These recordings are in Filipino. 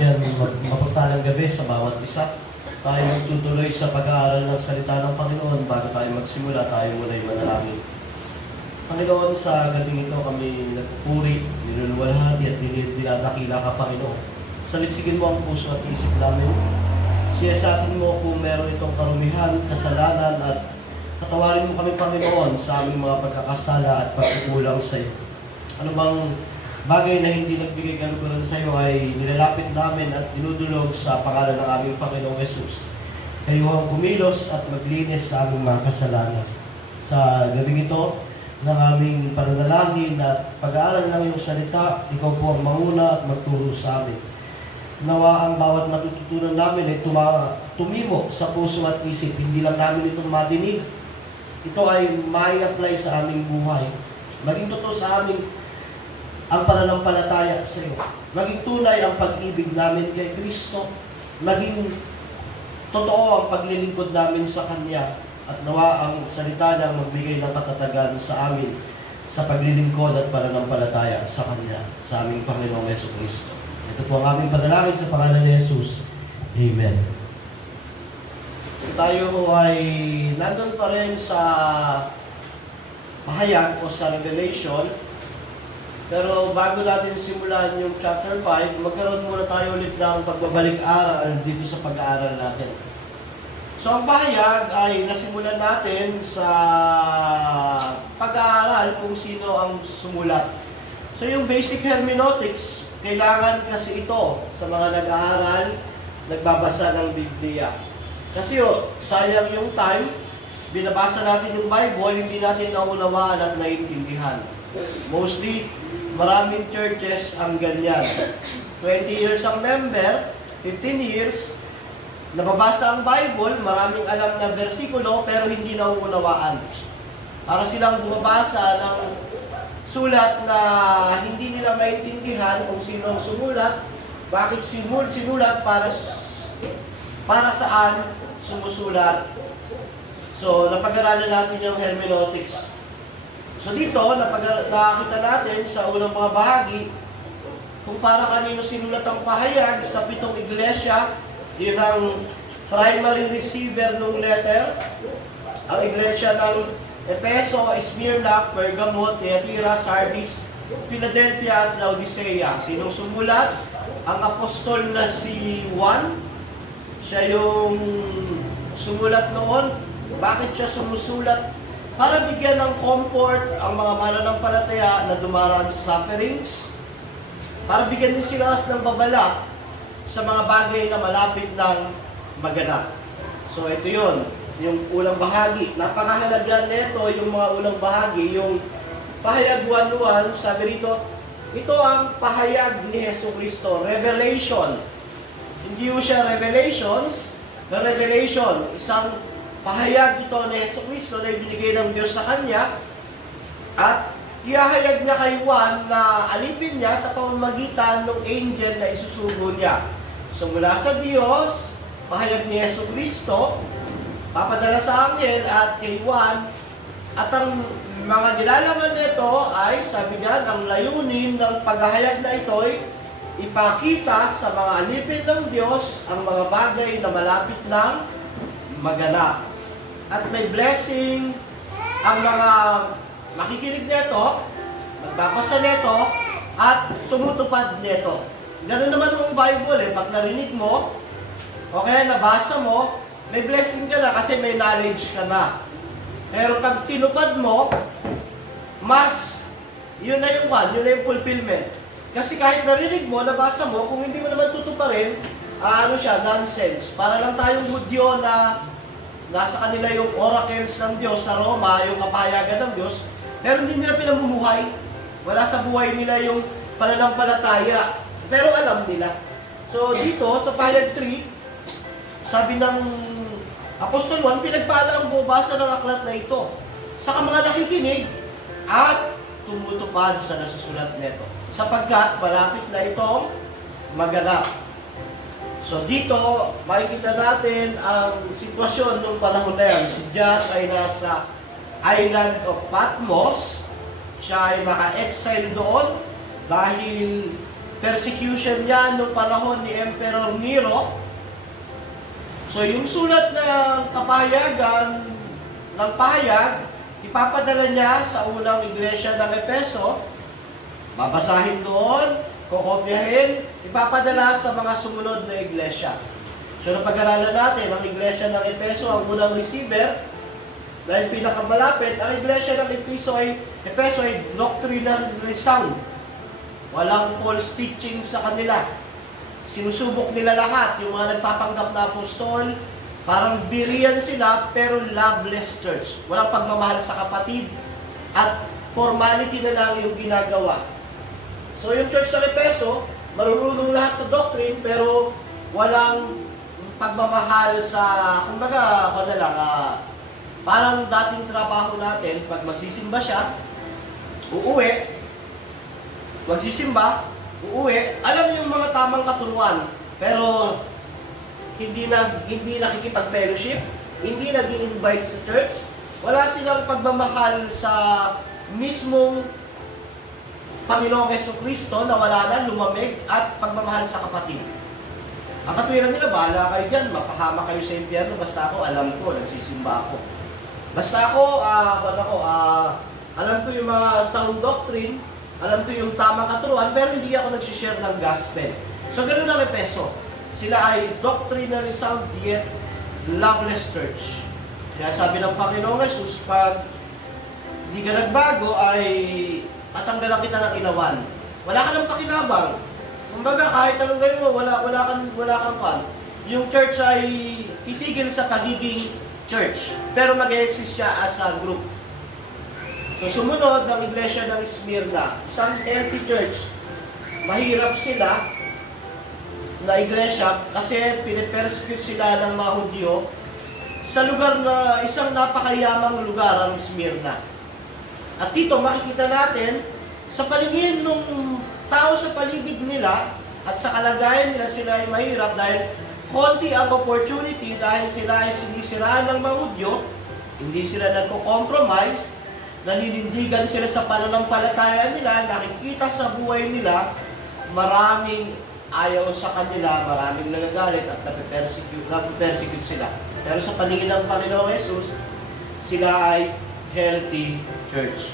Yan, mapagpalang gabi sa bawat isa. Tayo magtutuloy sa pag-aaral ng salita ng Panginoon. Bago tayo magsimula, tayo muna'y manalangin. Panginoon, sa gabing ito kami nagpupuri, niluluwalhati at dinadakila ka, Panginoon. Salitsigin mo ang puso at isip namin. Siyasatin mo kung meron itong karumihan, kasalanan at patawarin mo kami, Panginoon, sa aming mga pagkakasala at pagkukulang sa iyo. Ano bang bagay na hindi nagbigay kaluguran sa iyo ay nilalapit namin at dinudulog sa pangalan ng aming Panginoong Jesus. Kayo ang kumilos at maglinis sa aming mga kasalanan. Sa gabing ito, ng aming pananalangin at pag-aaral ng iyong salita, ikaw po ang manguna at magturo sa amin. Nawa ang bawat natututunan namin ay tumimo sa puso at isip, hindi lang namin itong madinig. Ito ay may apply sa aming buhay. Maging totoo sa aming ang pananampalataya sa iyo. Maging tunay ang pag-ibig namin kay Kristo. Maging totoo ang paglilingkod namin sa Kanya. At nawa ang salita niya magbigay ng katatagan sa amin sa paglilingkod at pananampalataya sa Kanya, sa aming Panginoong Jesucristo. Ito po ang aming panalangin sa pangalan ni Jesus. Amen. Tayo ay nandun pa rin sa pahayag o sa Revelation. Pero bago natin simulan yung chapter 5, magkaroon muna tayo ulit ng pagbabalik-aral dito sa pag-aaral natin. So ang pahayag ay nasimulan natin sa pag-aaral kung sino ang sumulat. So yung basic hermeneutics, kailangan kasi ito sa mga nag-aaral, nagbabasa ng Biblia. Kasi sayang yung time, binabasa natin yung Bible, hindi natin naunawaan at naiintindihan. Mostly, maraming churches ang ganyan. 20 years ang member, 15 years, nababasa ang Bible, maraming alam na versikulo, pero hindi nauunawaan. Para silang bumabasa ng sulat na hindi nila maintindihan kung sino ang sumulat, bakit sinulat, para saan sumusulat. So, napag-aralan natin yung hermeneutics. So dito, nakakita natin sa unang mga bahagi kung para kanino sinulat ang pahayag sa 7 iglesia. Yun ang primary receiver ng letter. Ang iglesia ng Efeso, Smyrna, Pergamo, Thyatira, Sardis, Philadelphia at Laodicea. Sinong sumulat? Ang apostol na si Juan. Siya yung sumulat noon. Bakit siya sumusulat? Para bigyan ng comfort ang mga mananampalataya na dumaraan sa sufferings. Para bigyan din sila ng babala sa mga bagay na malapit ng maganap. So ito yun, yung unang bahagi. Napakahalaga nito yung mga unang bahagi, yung pahayag 1:1, sabi rito, ito ang pahayag ni Jesucristo, revelation. Hindi yung siya revelations, na revelation, isang pahayag ito ni Jesucristo na ibinigay ng Diyos sa Kanya at ihahayag niya kay Juan na alipin niya sa pamamagitan ng angel na isusugo niya. So mula sa Diyos, pahayag ni Jesucristo, papadala sa angel at kay Juan, at ang mga nilalaman nito ay, sabi niya, ang layunin ng paghahayag na ito ay ipakita sa mga alipin ng Diyos ang mga bagay na malapit ng maganap. At may blessing ang mga makikinig nito, magbabasa nito, at tumutupad nito. Ganun naman ang Bible pag narinig mo, o kaya nabasa mo, may blessing ka na kasi may knowledge ka na. Pero pag tinupad mo, mas, yun na yung fulfillment. Kasi kahit narinig mo, nabasa mo, kung hindi mo naman tutuparin, nonsense. Para lang tayong Hudyo na nasa kanila yung oracles ng Diyos sa Roma, yung kapahayagan ng Diyos, pero hindi nila pinamumuhay. Wala sa buhay nila yung pananampalataya, pero alam nila. So dito, sa pahayag 3, sabi ng Apostol Juan, pinagpala ang bubasa ng aklat na ito sa mga nakikinig at tumutupad sa nasusulat nito, sapagkat malapit na itong maganap. So dito, makikita natin ang sitwasyon ng panahon na yan. Si John ay nasa island of Patmos. Siya ay naka-exile doon dahil persecution niya noong panahon ni Emperor Nero. So yung sulat ng kapahayagan, ng pahayag, ipapadala niya sa unang iglesia ng Efeso, babasahin doon, kokopyahin, ipapadala sa mga sumunod na iglesia. So napag-aralan natin, ang iglesia ng Efeso, ang unang receiver, dahil pinakamalapit, ang iglesia ng Efeso ay doctrinally sound. Walang false teaching sa kanila. Sinusubok nila lahat, yung mga nagpapanggap na apostol, parang biriyan sila, pero loveless church. Walang pagmamahal sa kapatid, at formality na lang yung ginagawa. So yung church ng Efeso, marunong lahat sa doctrine, pero walang pagmamahal sa, kumbaga, parang dating trabaho natin, pag magsisimba siya, uuwi, magsisimba, uuwi, alam yung mga tamang katuruan, pero hindi nakikipag-fellowship, hindi nag-i-invite sa church, wala silang pagmamahal sa mismong Panginoong Jesucristo na wala na, lumamig, at pagmamahal sa kapatid. Ang katwiran nila, bahala kayo dyan, mapahama kayo sa impyerno, basta ako, alam ko, nagsisimba ako. Basta ako, alam ko yung mga sound doctrine, alam ko yung tamang katuruan, pero hindi ako nagsishare ng gospel. So, ganoon ang Efeso. Sila ay doctrinally sound, yet loveless church. Kaya sabi ng Panginoong Jesus, pag hindi ka nagbago, ay tatanggalan kita ng inawan. Wala ka ng pakinabang. Kumbaga, kahit anong gawin mo, wala kang pan. Yung church ay titigil sa pagiging church, pero mag-exist siya as a group. So, sumunod ang iglesia ng Smyrna, isang healthy church. Mahirap sila na iglesia kasi pinipersecute sila ng mga Hudyo sa lugar na isang napakayamang lugar ang Smyrna. At dito makikita natin sa paligid ng tao sa paligid nila at sa kalagayan nila, sila ay mahirap dahil konti ang opportunity, dahil sila ay sinisiraan ng mga Hudyo, hindi sila nagko-compromise, naninindigan sila sa pananampalataya nila, nakikita sa buhay nila, maraming ayaw sa kanila, maraming nagagalit at nape-persecute sila. Pero sa paningin ng Panginoong Jesus, sila ay healthy church.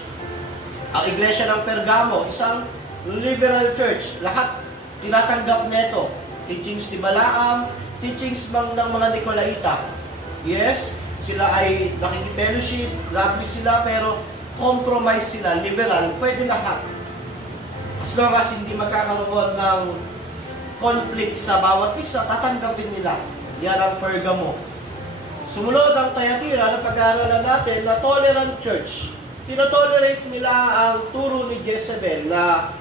Ang iglesia ng Pergamo, isang liberal church, lahat tinatanggap nito. Teachings ni Balaam, teachings ng mga Nicolaita. Yes, sila ay nakikipellowship, lovely sila, pero compromise sila, liberal, pwede lahat. As long as hindi magkakaroon ng conflict sa bawat isa, tatanggapin nila. Yan ang Pergamo. Sumunod ang Thyatira na pag-aaralan natin na tolerant church. Tinotolerate nila ang turo ni Jezebel na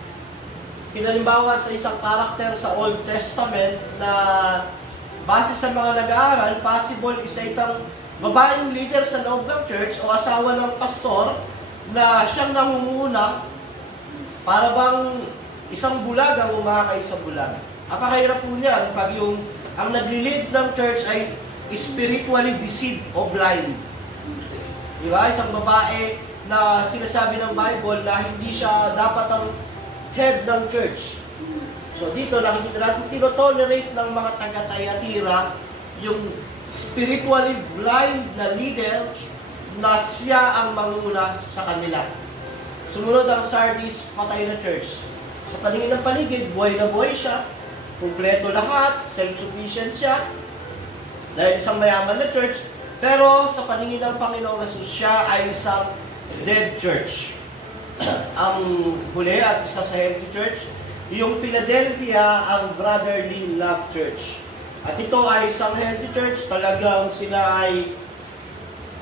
pinalimbawa sa isang karakter sa Old Testament na base sa mga nag-aaral, possible isa itang babaeng leader sa loob ng church o asawa ng pastor na siyang nangunguna para bang isang bulag ang umakay sa bulag. Napakahirap po niyan pag ang nagli-lead ng church ay spiritually deceived o blind. Diba? Isang babae na sinasabi ng Bible na hindi siya dapat ang head ng church. So dito nakikita natin, tinotolerate ng mga taga-Thyatira yung spiritually blind na leader na siya ang manguna sa kanila. Sumunod ang Sardis, patay na church. Sa paningin ng paligid, buhay na buhay siya, kumpleto lahat, self-sufficient siya, dahil isang mayaman na church, pero sa paningin ng Panginoong Jesus, siya ay isang dead church. Ang huli at isa sa healthy church, yung Philadelphia, ang Brotherly Love Church. At ito ay isang healthy church, talagang sila ay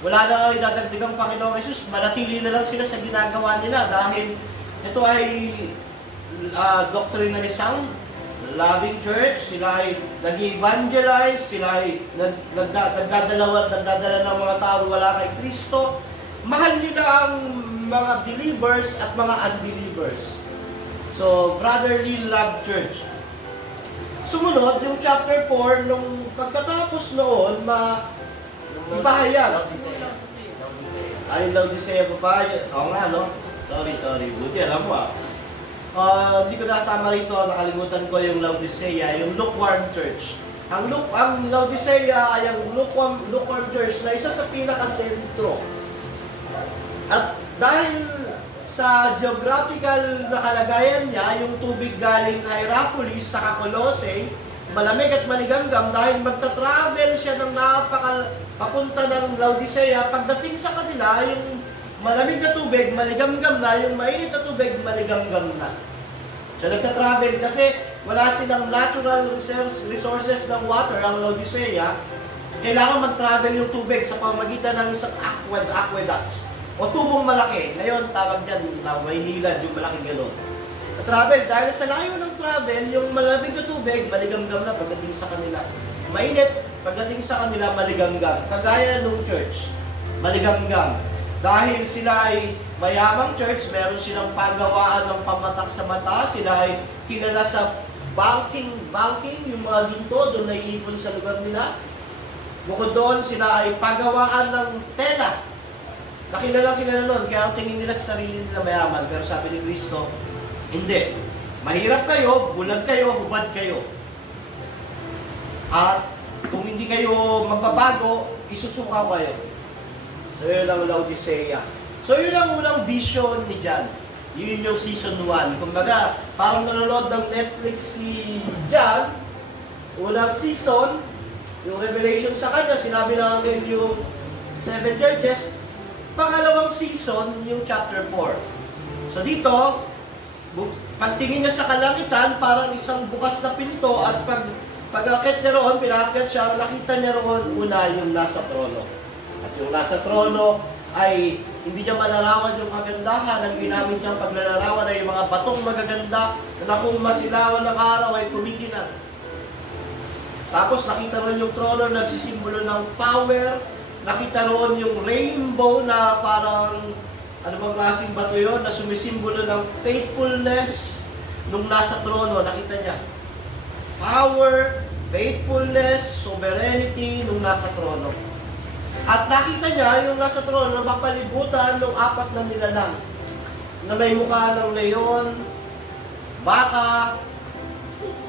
wala na idadagdagang Panginoong Jesus, manatili na lang sila sa ginagawa nila dahil ito ay doctrinally sound, loving church, sila ay nag-evangelize, sila ay nagdadala ng mga tao wala kay Kristo. Mahal nila ang mga believers at mga unbelievers. So, Brotherly Love Church. Sumunod, yung chapter 4, nung pagkatapos noon, ipahayag. Ay, Laodicea pa pa. Oo nga, no? Sorry. Buti, alam mo Hindi ko nasama rito, nakalimutan ko yung Laodicea, yung lukewarm church. Ang Laodicea ay ang lukewarm church na isa sa pinaka-sentro. At dahil sa geographical na kalagayan niya, yung tubig galing Hierapolis sa Colossae, malamig at maligamgam dahil magta-travel siya ng papunta ng Laodicea. Pagdating sa kanila, yung malamig na tubig, maligamgam na, yung mainit na tubig, maligamgam na. So nagta-travel kasi wala silang natural resources ng water, ang Laodicea. Kailangan mag-travel yung tubig sa pamamagitan ng isang aqueduct o tubong malaki. Ngayon, tawag dyan, Maynilad, yung malaking gano'n. Travel, dahil sa layo ng travel, yung malamig na tubig, maligamgam na pagdating sa kanila. Mainit, pagdating sa kanila, maligamgam. Kagaya ng church, maligamgam. Dahil sila ay mayamang church, meron silang pagawaan ng pamatak sa mata, sila ay kilala sa banking, yung mga ginto, doon na iipon sa lugar nila. Bukod doon, sila ay pagawaan ng tela. Kilala nun, kaya ang tingin nila sa sarili nila mayaman. Pero sabi ni Kristo, hindi. Mahirap kayo, bulag kayo, hubad kayo. At kung hindi kayo magbabago, isusuka kayo. So yun ang Laodicea. So yun ang unang vision ni John. Yun yung season 1. Kumbaga, parang nanonood ng Netflix si John, unang season, yung revelation sa kanya, sinabi na ngayon yung 7 churches. Pangalawang season, yung chapter 4. So dito, pagtingin niya sa kalangitan, parang isang bukas na pinto at pag-akit niya roon, pinakakit siya, nakita niya roon una yung nasa trono. At yung nasa trono ay hindi niya malarawan yung kagandahan. Ang ginamit niyang paglalarawan ay yung mga batong magaganda na kung masilawan ng araw ay kumikinang. Tapos nakita roon yung trono nagsisimbolo ng power. Nakita roon yung rainbow na parang, ano bang klaseng bato yun, na sumisimbolo ng faithfulness nung nasa trono. Nakita niya. Power, faithfulness, sovereignty nung nasa trono. At nakita niya yung nasa trono na mapalibutan ng 4 na nilalang na may mukha ng leon, baka,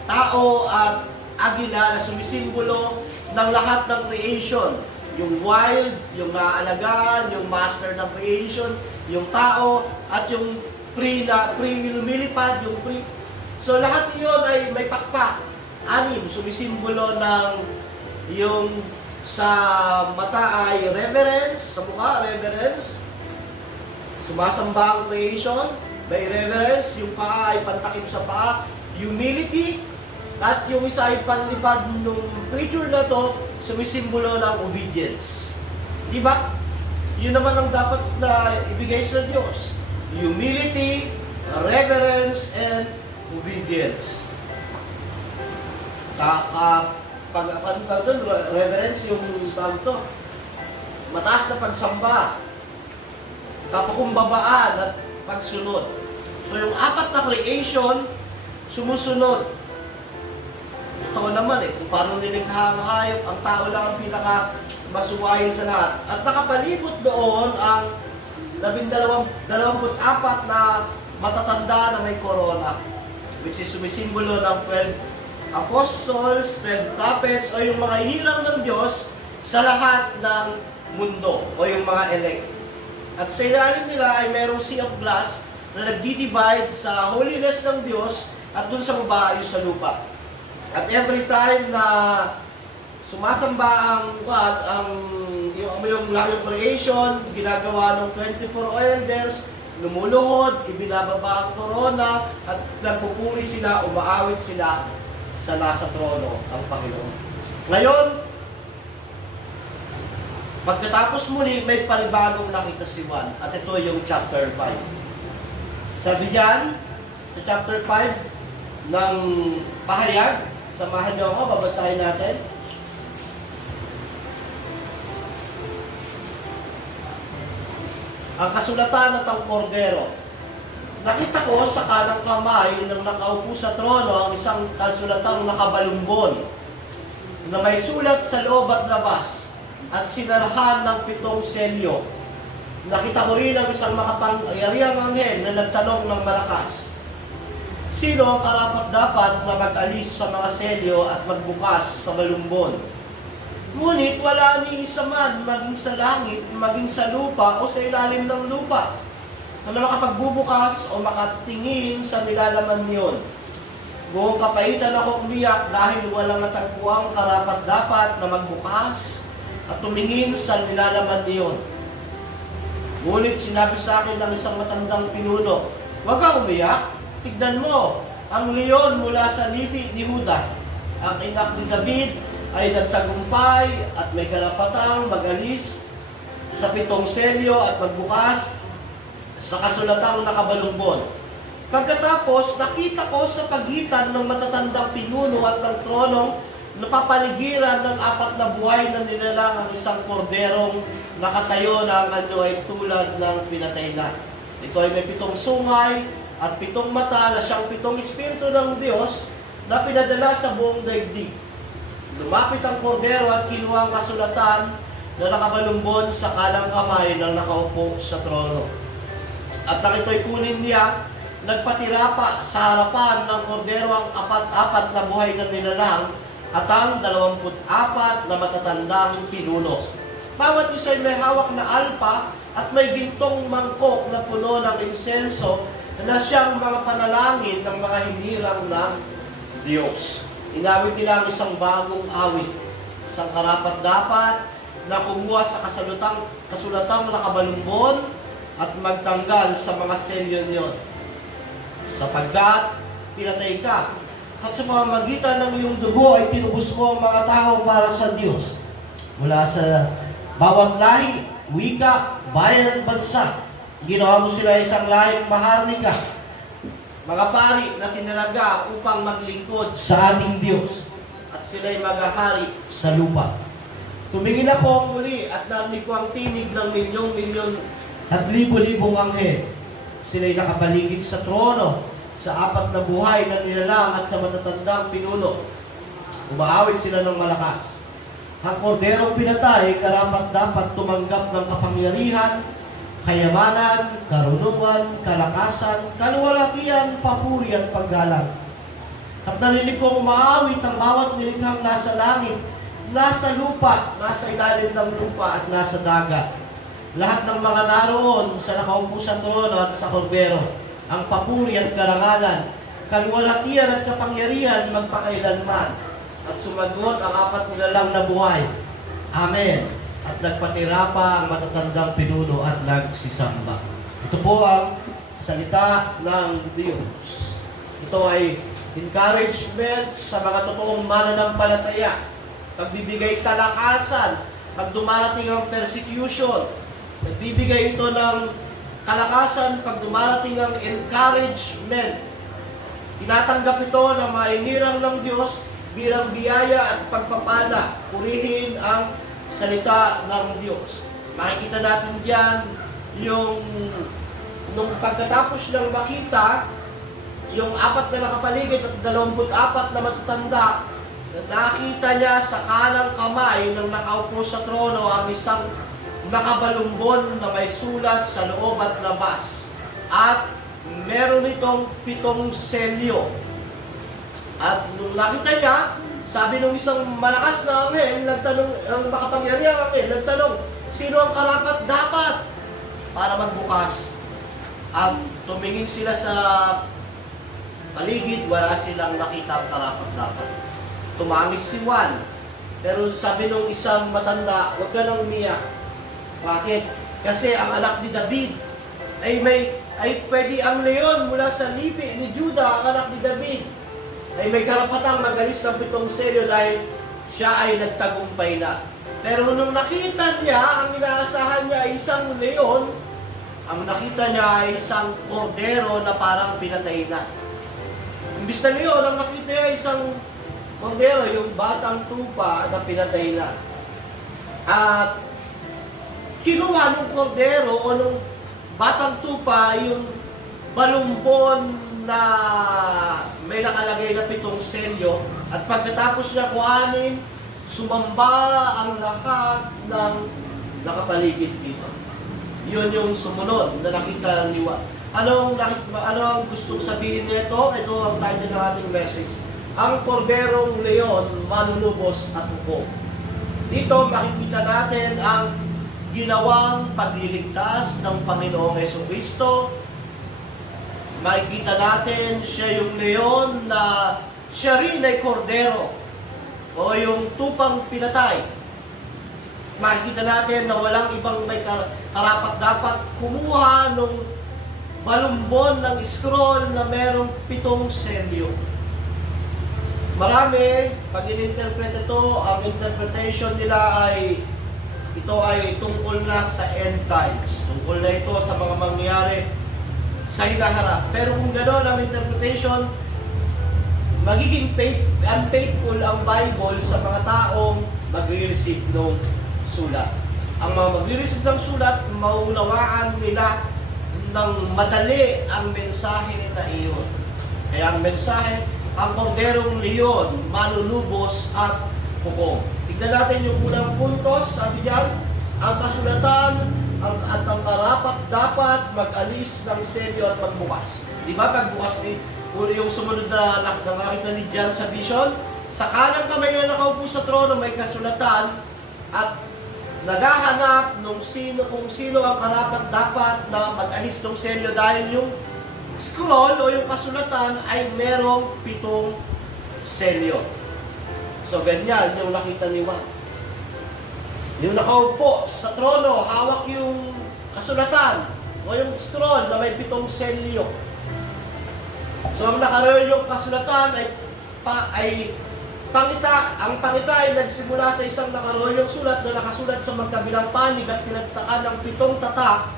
tao at agila na sumisimbolo ng lahat ng creation. Yung wild, yung naalagaan, yung master ng creation, yung tao, at yung lumilipad, yung pre. So lahat yun ay may pakpak. 6, sumisimbolo ng yung sa mata ay reverence, sa mukha reverence, sumasamba ang creation, may reverence, yung paa ay pantakip sa paa, humility, at yung isa ay panlipad ng creature na to, sumisimbolo ng obedience. Di ba? Yun naman ang dapat na ibigay sa Diyos. Humility, reverence, and obedience. Reverence yung tawag to. Mataas na pagsamba. Kapakumbabaan at pagsunod. So yung 4 na creation, sumusunod. Totoo naman kung paano nilikha ang hayop, ang tao lang ang pinaka-masuwayin sa lahat. At nakapalibot doon ang 24 na matatanda na may corona, which is sumisimbolo ng 12 apostles, 12 prophets, o yung mga hirang ng Diyos sa lahat ng mundo, o yung mga elect. At sa ilalim nila ay merong sea of glass na nagdi-divide sa holiness ng Diyos at dun sa baba ay sa lupa. At every time na sumasamba yung creation, ginagawa ng 24 elders, lumuluhod, ibinababa ang corona, at nagpupuri sila, umaawit sila sa nasa trono, ang Panginoon. Ngayon, pagkatapos muli, may panibagong nakita si Juan, at ito yung chapter 5. Sabi diyan, sa chapter 5 ng pahayag, samahan niyo ako, babasahin natin. Ang kasulatan at ang kordero. Nakita ko sa kanang kamay ng nakaupo sa trono ang isang kasulatang nakabalumbon na may sulat sa loob at labas at sinarahan ng 7 selyo. Nakita ko rin ang isang makapangyarihang anghel na nagtanong ng malakas. Sino ang karapat-dapat na mag-alis sa mga selyo at magbukas sa balumbon? Ngunit wala ni isa man, maging sa langit, maging sa lupa o sa ilalim ng lupa, na makapagbubukas o makatingin sa nilalaman niyon. Buong kapaitan ako umiyak dahil walang natagpuang karapat-dapat na magbukas at tumingin sa nilalaman niyon. Ngunit sinabi sa akin ng isang matandang pinuno, "Huwag kang umiyak. Tignan mo, ang leon mula sa lipi ni Juda, ang anak ni David, ay nagtagumpay at may karapatang mag-alis sa 7 selyo at magbukas sa kasulatang nakabalumbon." Pagkatapos, nakita ko sa pagitan ng matatandang pinuno at ng tronong napapaligiran ng 4 na buhay na nilalang ang isang korderong nakatayo na ang anyo ay tulad ng pinatay na. Ito ay may 7 sungay at 7 mata na siyang 7 espiritu ng Diyos na pinadala sa buong daigdig. Lumapit ang kordero at kinuha ang kasulatan na nakabalumbon sa kanang kamay ng nakaupo sa trono. At nang ito'y kunin niya, nagpatira pa sa harapan ng kordero ang 4 na buhay na nilalang at ang 24 na matatandang pinuno. Bawat isa ay may hawak na alpa at may gintong mangkok na puno ng insenso na siyang mga panalangin ng mga hinirang ng Diyos. Inawit nila ang isang bagong awit, isang karapat-dapat na kumuha sa kasulatang nakabalumbon at magtanggal sa mga selyo niyon. Sapagkat pinatay ka, at sa pamamagitan ng iyong dugo ay tinubos mo ang mga tao para sa Diyos. Mula sa bawat lahi, wika, bayan at bansa, ginawa mo sila isang lahing maharlika, mga pari na tinalaga upang maglingkod sa ating Diyos, at sila'y maghahari sa lupa. Tumingin ako muli at narinig ko ang tinig ng milyon-milyon at libo-libong anghel. Sila'y nakapaligid sa trono, sa 4 na buhay na nilalang at sa matatandang pinuno. Umaawit sila ng malakas. Ang korderong pinatay karapat-dapat tumanggap ng kapangyarihan, kayamanan, karunungan, kalakasan, kaluwalhatian, papuri at paggalang. At narinig ko umaawit ang bawat nilikhang nasa langit, nasa lupa, nasa ilalim ng lupa at nasa dagat. Lahat ng mga naroon sa nakaupo sa trono at sa kordero, ang papuri at karangalan, kaluwalhatian at kapangyarihan magpakailanman. At sumagot ang 4 nilalang na buhay, Amen. At nagpatira pa ang matatandang pinuno at nagsisamba. Ito po ang salita ng Diyos. Ito ay encouragement sa mga totoong mananampalataya. Pagbibigay kalakasan pag dumarating ang persecution. Nagbibigay ito ng kalakasan pag dumarating ang encouragement. Tinatanggap ito ng mainirang ng Diyos bilang biyaya at pagpapala. Purihin ang salita ng Diyos. Makikita natin diyan yung nung pagkatapos ng makita yung 4 na nakapaligid at 24 na matatanda, nakita niya sa kanang kamay ng nakaupo sa trono ang isang nakabalumbon na may sulat sa loob at labas. At meron itong 7 selyo. At nung nakita niya, sabi nung isang malakas na anghel, nagtanong, ang makapangyarihang anghel, nagtanong, sino ang karapat-dapat para magbukas? At tumingin sila sa paligid, wala silang nakita ang karapat-dapat. Tumangis si Juan. Pero sabi nung isang matanda, huwag ka nang umiyak. Bakit? Kasi ang anak ni David ay pwede ang leon mula sa lipi ni Juda, ang anak ni David, ay may karapatang magalis ng 7 selyo dahil siya ay nagtagumpay na. Pero nung nakita niya, ang inaasahan niya ay isang leon, ang nakita niya ay isang kordero na parang pinatay na. Imbis na leon, ang nakita niya ay isang kordero, yung batang tupa na pinatay na. At kinuha ng kordero o ng batang tupa yung balumbon na may nakalagay na 7 selyo, at pagkatapos niya kuhanin, sumamba ang lahat ng nakapaligid dito. Yun yung sumunod na nakita ni Juan. Ano ang gustong sabihin nito? Ito ang title ng ating message. Ang korderong leon, manunubos at hukom. Dito makikita natin ang ginawang pagliligtas ng Panginoong Jesucristo. Makikita natin siya yung leon na siya rin ay kordero o yung tupang pinatay. Makikita natin na walang ibang may karapat-dapat kumuha nung balumbon ng scroll na merong 7 selyo. Marami, pag in-interpret ito, ang interpretation nila ay ito ay tungkol na sa end times. Tungkol na ito sa mga mangyayari sa hinaharap. Pero kung gano'n ang interpretation, magiging unfaithful ang Bible sa mga taong magre-receive ng sulat. Ang mga magre-receive ng sulat, maunawaan nila ng madali ang mensahe na iyon. Kaya ang mensahe, ang korderong leon, manunubos at hukom. Tignan natin yung unang puntos, sabi niyan, ang kasulatan at ang karapat dapat mag-alis ng selyo at magbukas. Di ba pagbukas ni yung sumunod na nakakita ni John sa vision, sa kanang kamay na nakaupo sa trono may kasulatan at naghahanap kung sino ang karapat-dapat na mag-alis ng selyo dahil yung scroll o yung kasulatan ay merong 7 selyo. So, ganyan yung nakita ni Juan. Yung nakaupo sa trono, hawak yung kasulatan o yung scroll na may 7 selyo. So, ang nakaroon yung kasulatan ay pangita. Ang pangita ay nagsimula sa isang nakaroyong sulat na nakasulat sa magkabilang panig at tinagtaan ng 7 tatak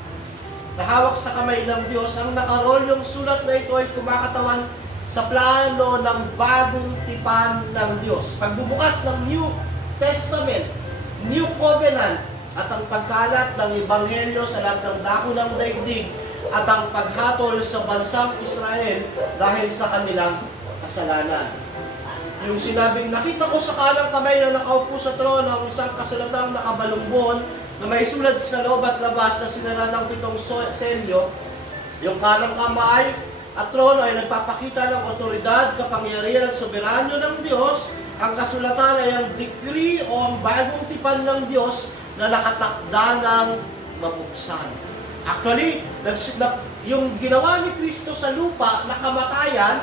na hawak sa kamay ng Diyos. Ang nakaroyong sulat na ito ay kumakatawan sa plano ng bagong tipan ng Diyos. Pagbubukas ng New Testament, New Covenant, at ang pagkalat ng Ebanghelyo sa lahat ng dako ng daigdig at ang paghatol sa bansang Israel dahil sa kanilang kasalanan. Yung sinabing, nakita ko sa kanang kamay na nakaupo sa trono ang isang kasulatang nakabalumbon na may sulat sa loob at labas na sinara ng 7 selyo. Yung kanang kamay at trono ay nagpapakita ng otoridad, kapangyarihan at soberanyo ng Diyos. Ang kasulatan ay ang decree o ang bagong tipan ng Diyos na nakatakda ng mabuksan. Actually, yung ginawa ni Kristo sa lupa na kamatayan,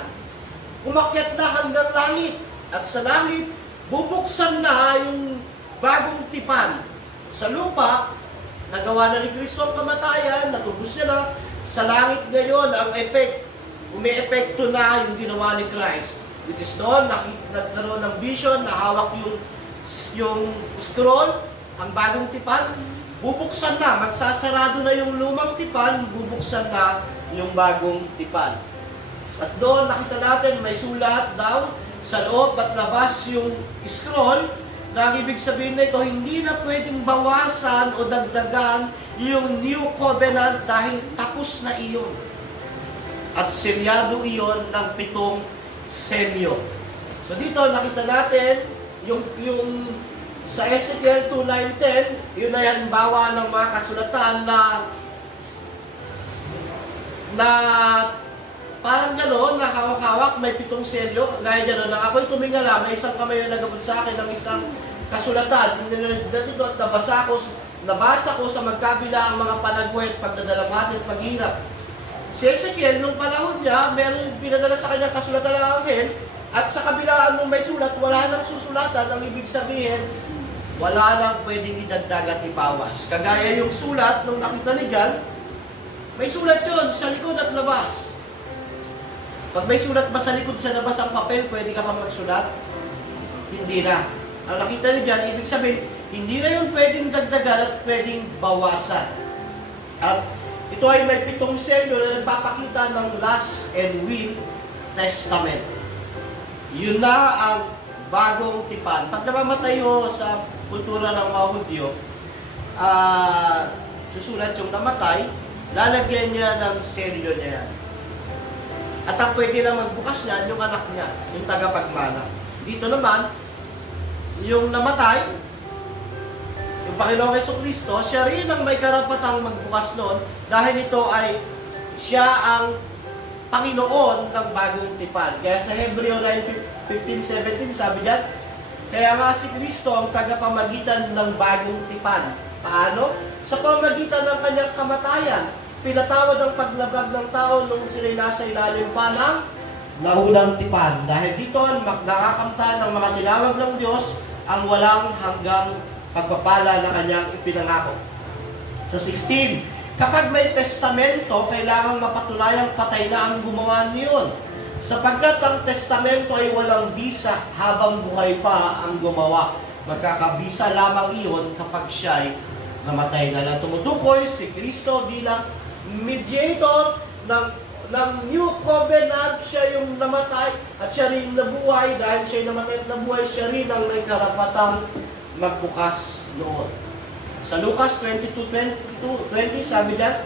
umakyat na hanggang langit. At sa langit, bubuksan na yung bagong tipan. Sa lupa, nagawa na ni Kristo ang kamatayan, natubos niya na. Sa langit ngayon, ang umi-epekto na yung ginawa ni Christ. Which is doon, nagkaroon ng vision, nahawak yung scroll, ang bagong tipan, bubuksan na. Magsasarado na yung lumang tipan, bubuksan na yung bagong tipan. At doon, nakita natin, may sulat daw, sa loob at labas yung scroll, na ang ibig sabihin na ito, hindi na pwedeng bawasan o dagdagan yung New Covenant dahil tapos na iyon. At selyado iyon ng 7 selyo. So dito, nakita natin, yung sa Ezekiel 2:9-10, yun ay halimbawa ng mga kasulatan na parang gano'n, na hawak-hawak, may 7 selyo, gaya gano'n, na ako'y tumingala, may isang kamay na nagabot sa akin ng isang kasulatan. Dito at nabasa ko sa magkabila ang mga panagwet, pagdadalamhati at paghirap. Si Ezekiel, nung panahon niya, meron pinadala sa kanyang kasulatan ng anghel, at sa kabilaan nung may sulat, wala nang susulatan. Ang ibig sabihin, wala nang pwedeng idagdag at ipawas. Kagaya yung sulat, nung nakita ni John, may sulat yun sa likod at labas. Pag may sulat ba sa likod sa labas ang papel, pwede ka bang magsulat? Hindi na. Ang nakita niyo dyan, ibig sabihin, hindi na yun pwedeng dagdagan at pwedeng bawasan. At ito ay may 7 selyo na nagpapakita ng last and will testament. Yun na ang bagong tipan. Pag namamatay ho sa kultura ng mga Hudyo, susulat yung namatay, lalagyan niya ng selyo niya yan. At ang pwede lang magbukas niyan, yung anak niya, yung tagapagmana. Dito naman, yung namatay, yung Panginoong Jesucristo, siya rin ang may karapatang magbukas noon dahil ito ay siya ang Panginoon ng bagong tipan. Kaya sa Hebreo 9:15-17 sabi diyan, kaya nga si Kristo ang tagapamagitan ng bagong tipan. Paano? Sa pamagitan ng kanyang kamatayan, pinatawad ang paglabag ng tao nung sila'y nasa ilalim pa ng naunang tipan. Dahil dito, nakakamta ng mga tinawag ng Diyos ang walang hanggang pagpapala na kanyang ipinangako. So 16, kapag may testamento, kailangang mapatunayang patay na ang gumawa niyon. Sapagkat ang testamento ay walang bisa habang buhay pa ang gumawa. Magkakabisa lamang iyon kapag siya'y namatay na lang. Tumutukoy si Kristo bilang mediator ng New Covenant. Siya yung namatay at siya rin nabuhay. Dahil siya yung namatay at nabuhay, siya rin ang may karapatang magbukas noon. Sa Lucas 22:20 sabi niya,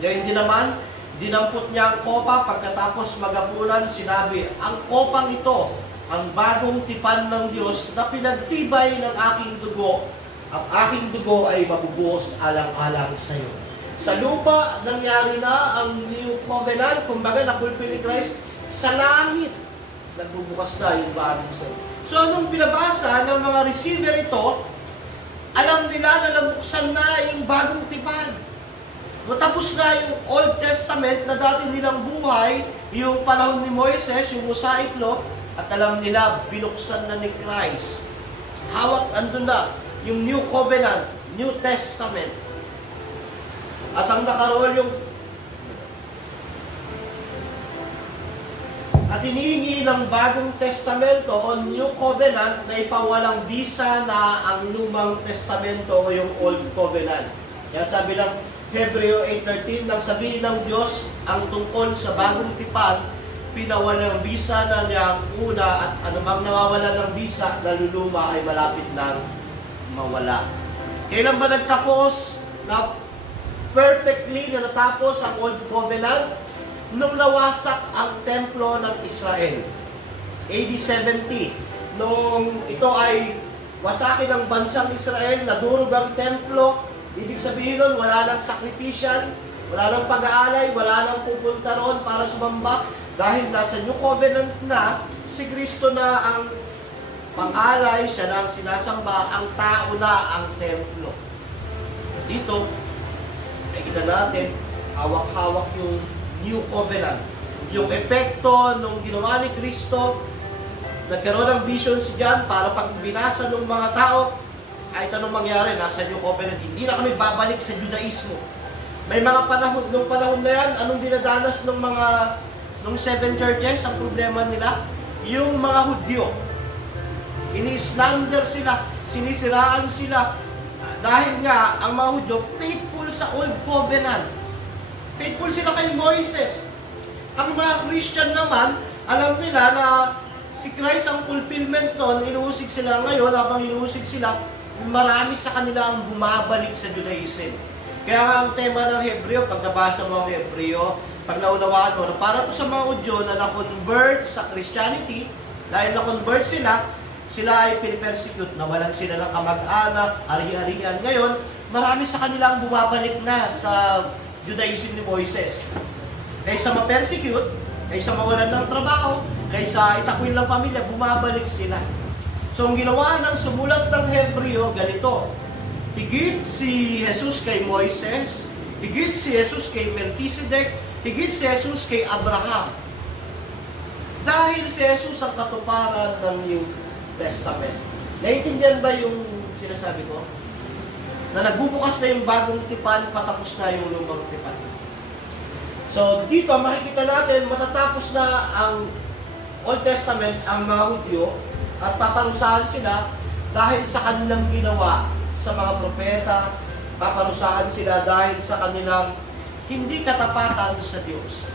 gayon din naman, dinampot niya ang kopa pagkatapos magapunan, sinabi, ang kopang ito, ang bagong tipan ng Diyos na pinagtibay ng aking dugo, ang aking dugo ay mabubuhos alang-alang sa iyo. Sa lupa, nangyari na ang New Covenant, kumbaga napulpil ni Christ, sa langit, nagbubukas na yung bagong sa iyo. So anong pinabasa ng mga receiver ito, alam nila na nabuksan na yung bagong tipan. Matapos na yung Old Testament na dati nilang buhay, yung panahon ni Moises, yung Mosaic Law, at alam nila, binuksan na ni Christ. Hawak, andun na, yung New Covenant, New Testament. At ang nakaroon yung at hinihingi ng bagong testamento o New Covenant na ipawalang bisa na ang lumang testamento o yung Old Covenant. Kaya sabi ng Hebreo 8:13, nang sabihin ng Diyos ang tungkol sa bagong tipan, pinawalang bisa na niya ang una at anumang nawawala ng bisa na luluma ay malapit nang mawala. Kailan ba nagtapos na perfectly na natapos ang Old Covenant? Nung nawasak ang templo ng Israel, AD 70, nung ito ay wasakin ng bansang Israel, nadurog ang templo, ibig sabihin nun, wala nang sakripisyan, wala nang pag-aalay, wala nang pupunta roon para sumamba, dahil nasa New Covenant na, si Kristo na ang pang-alay, siya na ang sinasamba, ang tao na ang templo. Dito, nakikita natin, hawak-hawak yung New Covenant. Yung epekto nung ginawa ni Kristo, nagkaroon ng vision si John para pag binasa ng mga tao, kahit anong mangyari, nasa New Covenant, hindi na kami babalik sa Judaismo. May mga panahon, nung panahon na yan, anong dinadanas nung seven churches, ang problema nila? Yung mga Hudyo. Ini-slander sila, sinisiraan sila, dahil nga, ang mga Hudyo, faithful sa Old Covenant. Faithful sila kay Moises. Ang mga Christian naman, alam nila na si Christ ang fulfillment nun, inuusig sila ngayon, habang inuusig sila, marami sa kanila ang bumabalik sa Judaism. Kaya nga ang tema ng Hebreo, pag nabasa mo ang Hebreo, pag naunawaan mo, para to sa mga Udyo na na-convert sa Christianity, dahil na-convert sila, sila ay pinipersecute, nawalan sila ng kamag-anak, ari-arian. Ngayon, marami sa kanila ang bumabalik na sa Judaism ni Moises. Kaysa ma-persecute, kaysa mawalan ng trabaho, kaysa itakwil ng pamilya, bumabalik sila. So, ang ginawa ng sumulat ng Hebreo, ganito. Higit si Jesus kay Moises, higit si Jesus kay Melchizedek, higit si Jesus kay Abraham. Dahil si Jesus ang katuparan ng New Testament. Naiintindihan ba yung sinasabi ko? Na nagbubukas na yung bagong tipan, patapos na yung lumang tipan. So, dito makikita natin, matatapos na ang Old Testament, ang mga Hudyo, at paparusahan sila dahil sa kanilang ginawa sa mga propeta, paparusahan sila dahil sa kanilang hindi katapatan sa Diyos.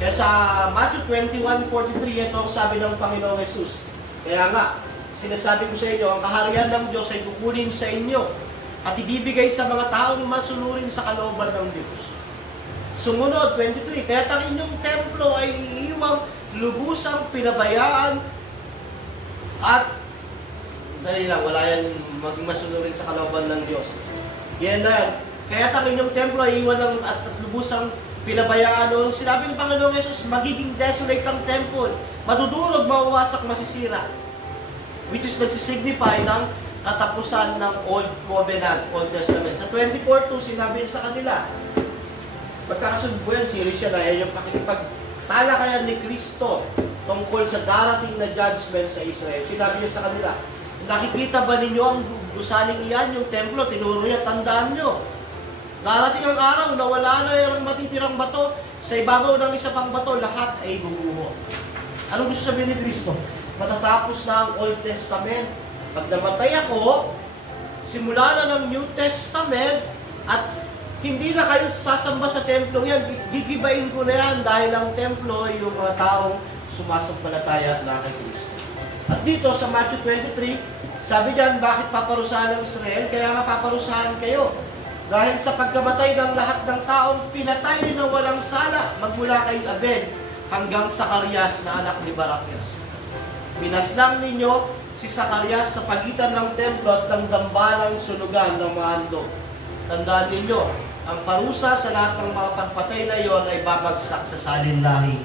Kaya sa Matthew 21:43, ito ang sabi ng Panginoong Jesus. Kaya nga, sinasabi ko sa inyo, ang kaharian ng Diyos ay kukunin sa inyo at ibibigay sa mga taong masunurin sa kalooban ng Diyos. Sumunod, 23, kaya ang inyong templo ay iiwang lubusang pinabayaan at dali lang, wala yan maging masunurin sa kalooban ng Diyos. Yan na yan. Kaya ang inyong templo ay iiwan at lubusang Pinabayaan noon, sinabi ng Panginoong Yesus, magiging desolate ang temple. Madudurog, mawawasak, masisira. Which is nagsisignify ng katapusan ng Old Covenant, Old Testament. Sa 24:2, sinabi sa kanila, pagkakasunod series siya na yan yung pakikipagtalakayan ni Kristo tungkol sa darating na judgment sa Israel. Sinabi niya sa kanila, nakikita ba ninyo ang gusaling iyan, yung templo, tinuro niya, tandaan nyo. Darating ang araw na wala na yung matitirang bato, sa ibabaw ng isa pang bato, lahat ay guguho. Anong gusto sabihin ni Kristo? Matatapos na ang Old Testament. Pag namatay ako, simula na ng New Testament, at hindi na kayo sasamba sa templo yan, gigibain ko na yan dahil ang templo ay yung mga taong sumasampalataya na kay Kristo. At dito sa Matthew 23, sabi diyan, bakit paparusahan ng Israel? Kaya nga paparusahan kayo. Dahil sa pagkamatay ng lahat ng taong pinatay na walang sala, magmula kay Abel hanggang Zacarias na anak ni Barakias. Pinaslang ninyo si Zacarias sa pagitan ng templo at ng dambalang sunugan ng mga handog. Tandaan ninyo, ang parusa sa lahat ng mga pagpatay na iyon ay babagsak sa salinlahi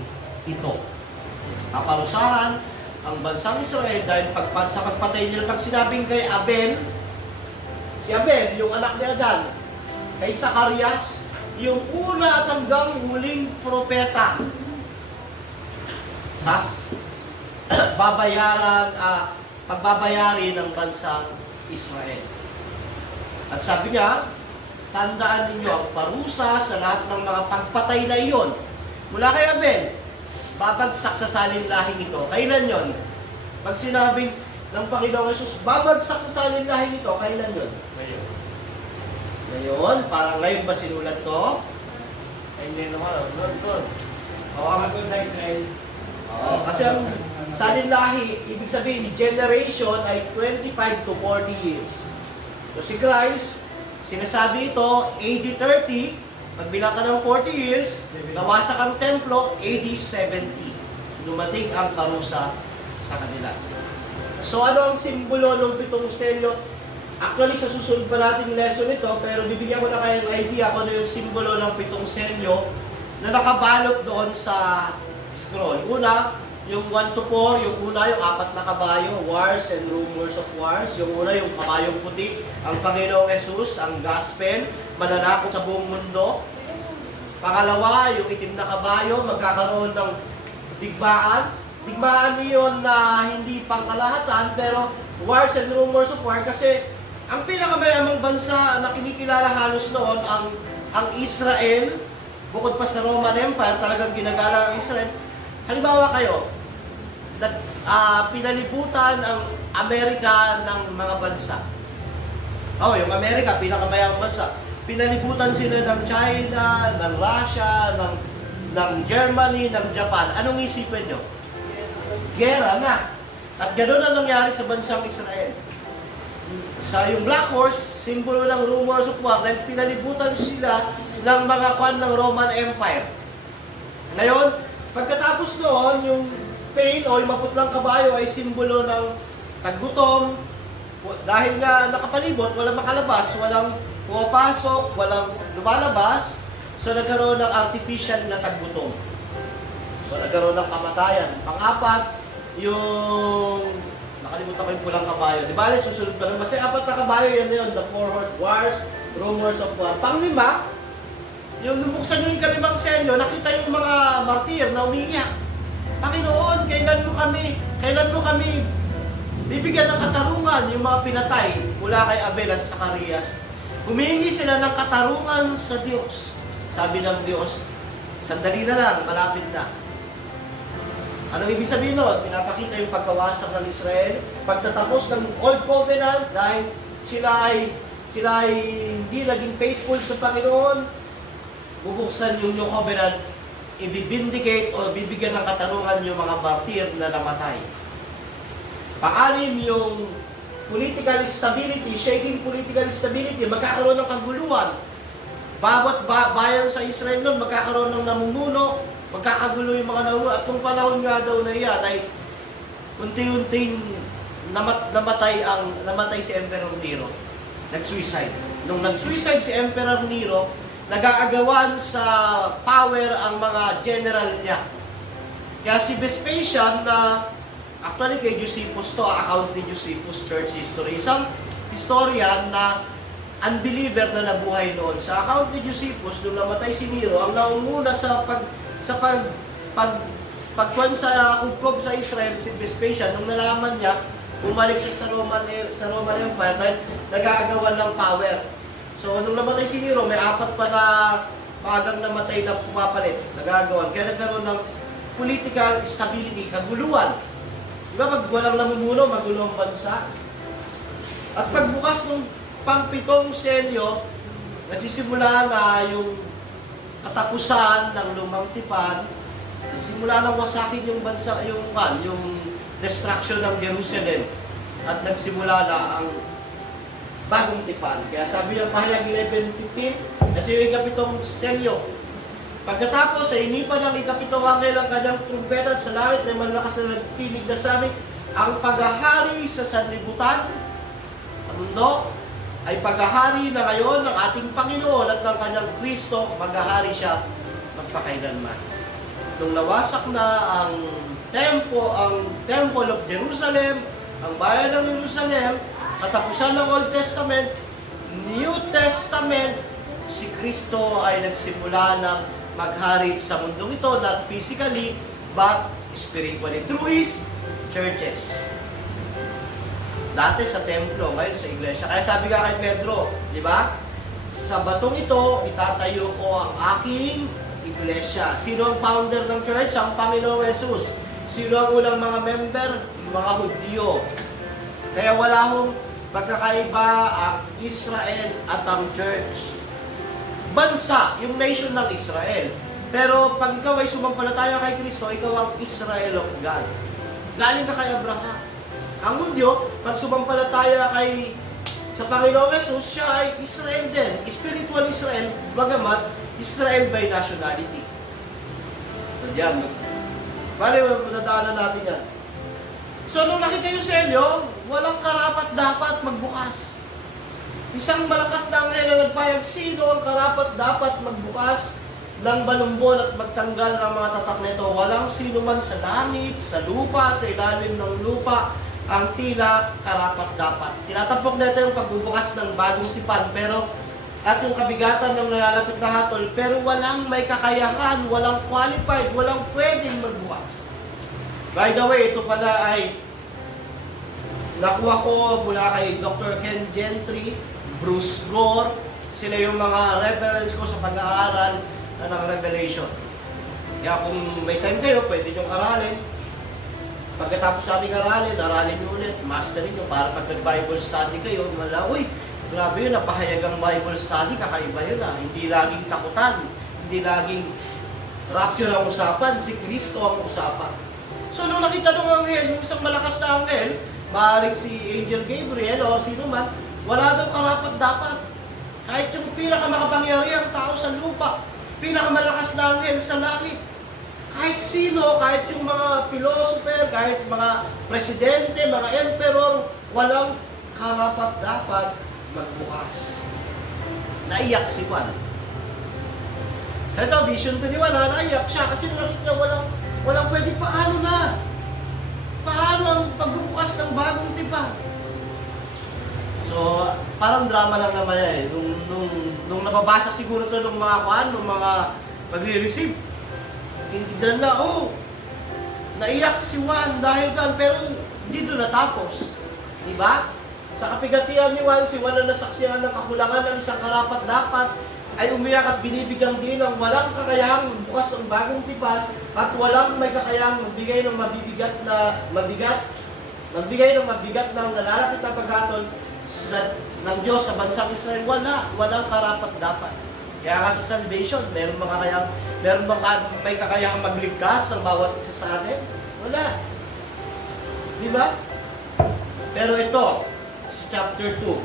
ito. Paparusahan ang bansang Israel dahil sa pagpatay nila, pag sinabing kay Abel, si Abel, yung anak ni Adan, kay Zacarias, yung una at hanggang huling propeta, pagbabayari ng bansang Israel. At sabi niya, tandaan ninyo ang parusa sa lahat ng mga pagpatay na iyon. Mula kay Abel, babagsak sa salinlahing ito. Kailan yon? Pag sinabing ng Panginoong Yesus, babagsak sa salinlahing ito, kailan yon? Ngayon, parang ngayon ba sinulat to? Ay, hindi naman. Doon. Kasi ang salinlahi, ibig sabihin, generation ay 25 to 40 years. So si Christ, sinasabi ito, AD 30, pagbilang ka ng 40 years, nawasak ang templo, AD 70. Dumating ang parusa sa kanila. So ano ang simbolo ng pitong selyo? Actually, sa susunod pa nating lesson ito, pero bibigyan ko na kayo ng idea kung ano yung simbolo ng pitong selyo na nakabalot doon sa scroll. Una, yung 1 to 4, yung una, yung 4 na kabayo, wars and rumors of wars. Yung una, yung kabayong puti, ang Panginoong Jesus, ang gospel, mananakot sa buong mundo. Pangalawa, yung itim na kabayo, magkakaroon ng digmaan. Digmaan niyon na hindi pangkalahatan, pero wars and rumors of war, kasi ang pinakamayamang bansa na kinikilala halos noon, ang Israel, bukod pa sa Roman Empire, talagang ginagala ang Israel. Halimbawa kayo, pinalibutan ang Amerika ng mga bansa. Yung Amerika, pinakamayamang bansa. Pinalibutan sila ng China, ng Russia, ng Germany, ng Japan. Anong isipin nyo? Gera na. At ganoon ang nangyari sa bansang Israel. Sa yung Black Horse, simbolo ng rumors of war, dahil pinalibutan sila ng mga kwan ng Roman Empire. Ngayon, pagkatapos noon, yung pain o yung maputlang kabayo ay simbolo ng taggutom. Dahil nga nakapalibot, walang makalabas, walang pumapasok, walang lumalabas, so nagkaroon ng artificial na taggutom. So nagkaroon ng kamatayan. Pang-apat, yung nakalimutan ko yung pulang kabayo. Di ba, susunod pa lang. Kasi 4 na kabayo, yan na yun. The 4-horse wars, rumors of war. Pang-5, yung nabuksan nyo yung kalimang selyo, nakita yung mga martir na umiiyak. Panginoon, kailan mo kami bibigyan ng katarungan yung mga pinatay mula kay Abel at Zacarias. Humihingi sila ng katarungan sa Diyos. Sabi ng Diyos, sandali na lang, malapit na. Anong ibig sabihin nun? Pinapakita yung pagkawasak ng Israel, pagtatapos ng Old Covenant, dahil sila ay hindi naging faithful sa Panginoon, bubuksan yung New Covenant, i-vindicate o bibigyan ng katarungan yung mga martir na namatay. Pang-anim, yung political stability, shaking political stability, magkakaroon ng kaguluhan. Bawat bayan sa Israel nun, magkakaroon ng namumuno, magkakagulo yung mga namumuno. At nung panahon nga daw na iyan, ay unti-unting namatay si Emperor Nero. Nag-suicide. Nung nag-suicide si Emperor Nero, nag-aagawan sa power ang mga general niya. Kaya si Vespasian na actually kay Josephus to, account ni Josephus Church History. Isang historian na unbeliever na nabuhay noon. Sa account ni Josephus, nung namatay si Nero, ang naunguna sa pagkuhan sa hukog sa Israel, si Vespasian, nung nalaman niya, bumalik siya sa Roman Empire dahil nag-aagawan ng power. So, nung namatay si Nero, may 4 pa na maagang namatay na pumapalit, nag-aagawan. Kaya nagkaroon ng political stability, kaguluhan. Diba, pag walang namumuno, magulo ang bansa. At pagbukas ng pang-7 selyo, nagsisimula na yung katapusan ng lumang tipan, nagsimula na wasakin yung bansa, yung destruction ng Jerusalem. At nagsimula na ang bagong tipan. Kaya sabi ng pahayag 11:15, ito yung ika-7 selyo. Pagkatapos ay inipan ng ika-7 anghel ang kanyang trumpeta at sa langit may malakas na nagtinig na sabi, ang paghahari sa sanlibutan sa mundo ay paghahari na ngayon ng ating Panginoon at ng kanyang Kristo, maghahari siya magpakailanman. Nung nawasak na ang Temple of Jerusalem, ang bayan ng Jerusalem, katapusan ng Old Testament, New Testament, si Kristo ay nagsimula ng maghari sa mundong ito, not physically, but spiritually, through His churches. Dati sa templo, ngayon sa iglesia. Kaya sabi nga kay Pedro, di ba? Sa batong ito, itatayo ko ang aking iglesia. Sino ang founder ng church? Ang Panginoong Jesus. Sino ang unang mga member? Mga Hudyo. Kaya wala hong pagkakaiba ang Israel at ang church. Bansa, yung nation ng Israel. Pero pag ikaw ay sumampalataya kay Kristo, ikaw ang Israel of God. Galing ka kay Abraham. Ang Hudyo, pag sumampalataya sa Panginoong Jesus, siya ay Israel din. Spiritual Israel, bagamat Israel by nationality. Nandiyan. Bale, matadaanan natin yan. So, nung nakita yung selyo, walang karapat dapat magbukas. Isang malakas na anghel na nagpayag, sino ang karapat dapat magbukas ng balumbon at magtanggal ng mga tatak nito? Walang sino man sa langit, sa lupa, sa ilalim ng lupa, ang tila karapat dapat. Tinatampok nito yung pagbubukas ng bagong tipan, at yung kabigatan ng nalalapit na hatol, pero walang may kakayahan, walang qualified, walang pwedeng magbukas. By the way, ito pala ay nakuha ko mula kay Dr. Ken Gentry, Bruce Gore, sila yung mga reference ko sa pag-aaral ng Revelation. Kaya kung may time kayo, pwede nyo aralin. Pagkatapos sa ating aralin nyo ulit, masterin nyo, para pag nag-Bible study kayo, uy, grabe yun, napahayag ang Bible study, kakaiba yun Hindi laging takutan, hindi laging rapture ang usapan, si Kristo ang usapan. So nung nakita ng anghel, yung isang malakas na anghel, maaaring si Angel Gabriel o sino man, wala daw karapat dapat. Kahit yung pinakamakapangyarihang tao sa lupa, pinakamalakas na anghel sa langit, kahit sino, kahit yung mga philosopher, kahit mga presidente, mga emperor, walang karapat dapat magbukas. Naiyak si Juan. Ito, vision to ni Juan, naiyak siya kasi nakita walang pwede. Paano na? Paano ang pagbubukas ng bagong tipan? So, parang drama lang naman yan Nung nababasa siguro to ng mga nung mga magre-receive, tinignan na, naiyak si Juan dahil pero hindi doon natapos. Diba? Sa kapigatian ni Juan, si Juan na nasaksihan ng kakulangan ng isang karapat-dapat, ay umiyak at binibigyan din ng walang kakayahang bukas ng bagong tipan at walang may kakayahang magbigay ng mabigat ng nalalapit na paghatol ng Diyos sa bansang Israel. Walang karapat-dapat. Kaya nga sa salvation, meron may kakayahang magligtas ng bawat isa sa atin? Wala. Di ba? Pero ito, sa chapter 2.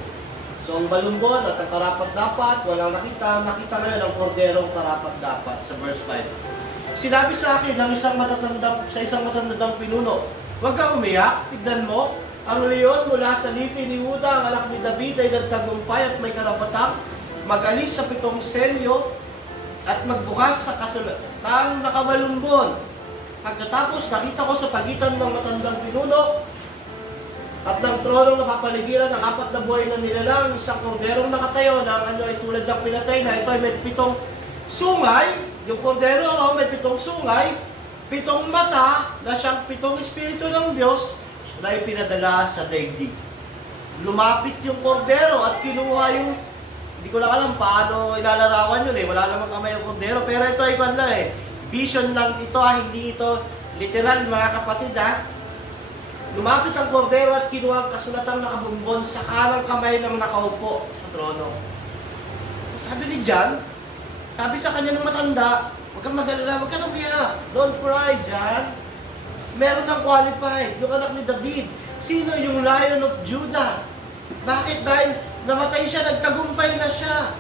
So, ang balumbon at ang karapat-dapat, walang nakita ngayon ang korderong karapat-dapat sa verse 5. Sinabi sa akin ng isang matatandang pinuno, huwag kang umiyak, tignan mo, ang leon mula sa lipi ni Huda, ang anak ni David ay nagtagumpay at may karapatang mag-alis sa 7 selyo at magbukas sa kasulatang nakawalumbon. Pagkatapos nakita ko sa pagitan ng matandang pinuno at ng tronong napapaligiran ng 4 na buhay na nilalang, isang korderong nakatayo na ang ano ay tulad ng pinatay na ito ay may 7 sungay. Yung kordero may 7 sungay, 7 mata na siyang 7 espiritu ng Diyos na ipinadala sa daigdig. Lumapit yung kordero at kinuha yung, hindi ko lang alam paano ilalarawan yun wala namang kamay yung kordero, pero ito ay iba na vision lang ito hindi ito literal mga kapatid Lumapit ang kordero at kinuha ang kasulatang nakabumbon sa kanang kamay ng nakaupo sa trono. Sabi ni John, sabi sa kanya ng matanda, huwag kang mag-alala, huwag kang umiyak. Don't cry, John. Meron ng qualified, yung anak ni David. Sino yung Lion of Judah? Bakit? Dahil namatay siya, nagtagumpay na siya.